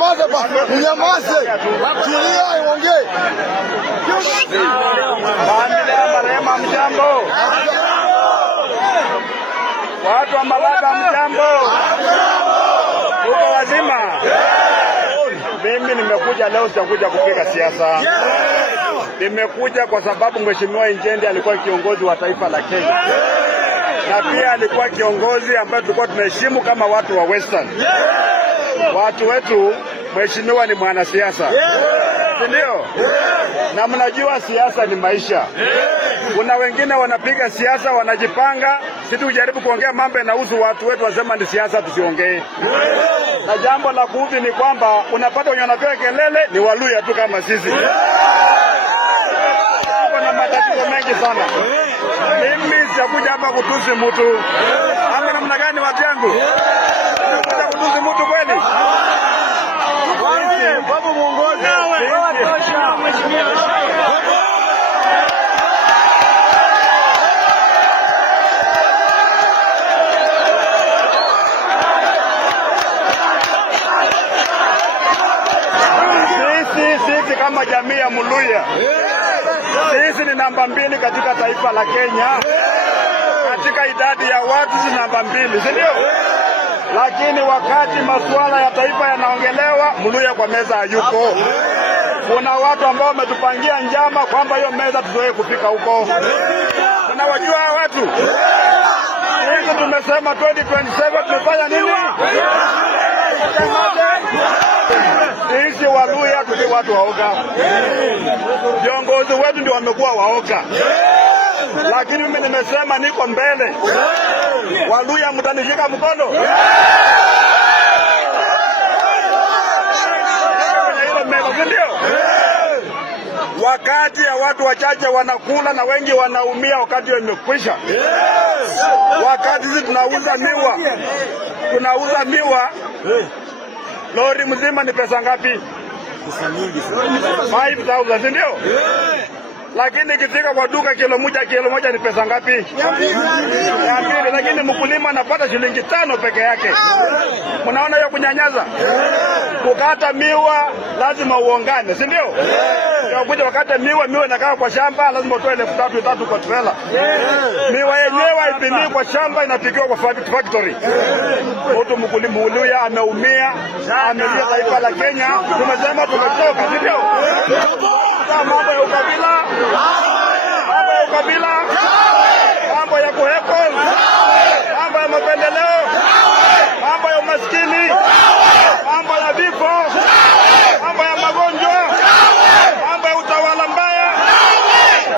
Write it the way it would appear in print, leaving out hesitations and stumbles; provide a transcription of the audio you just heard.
Unyamaze basi. Unyamaze. Tulia iongee. Familia marehemu mjambo. Watu wa Malaba mjambo. Uko wazima? Mimi nimekuja leo, sitakuja kupiga siasa. Nimekuja kwa sababu Mheshimiwa Njendi alikuwa kiongozi wa taifa la Kenya. Na pia alikuwa kiongozi ambaye tulikuwa tunaheshimu kama watu wa Western. Watu wetu, Mheshimiwa ni mwanasiasa. Ndio? Na mnajua siasa ni maisha. Kuna wengine wanapiga siasa wanajipanga, sisi tujaribu kuongea mambo yanahusu watu wetu, wasema ni siasa tusiongee. Na jambo la kuudhi ni kwamba unapata wenye wanapiga kelele ni Waluya tu kama sisi. Kuna matatizo mengi sana. Mimi sitakuja hapa kutusi mtu. Ama namna gani watu yangu? Sitakuja kutusi mtu kweli? Baba muongozi. Sisi kama jamii ya Muluya, sisi ni namba 2 katika taifa la Kenya. Katika idadi ya watu si namba 2, si ndio? Lakini wakati masuala ya taifa yanaongelewa, Muluya kwa meza hayuko. Kuna watu ambao wametupangia njama kwamba hiyo meza tuzoe kufika huko. Tunawajua watu. Sisi tumesema 2027 tumefanya nini? Sisi Waluya tuki watu waoga. Viongozi wetu ndio wamekuwa waoga. Lakini mimi nimesema niko mbele. Waluya mtanishika mkono. Wakati ya watu wachache wanakula na wengi wanaumia, wakati imekwisha. Wakati sisi tunauza miwa, lori mzima ni pesa ngapi? Pesa nyingi sana. 5,000, ndio? Lakini ikifika kwa duka kilo moja ni pesa ngapi? 200. Lakini mkulima anapata shilingi 5 peke yake. Mnaona hiyo kunyanyaza? Kukata miwa lazima uongane, si ndio? Kuja wakati miwa inakaa kwa shamba lazima utoe 3,000 kwa trailer. Miwa yenyewe haipimiwi kwa shamba, inapikiwa kwa factory. Mtu mkulima Muluya ameumia, amelia taifa la Kenya. Tumesema tumetoka, si ndio? Mambo ya ukabila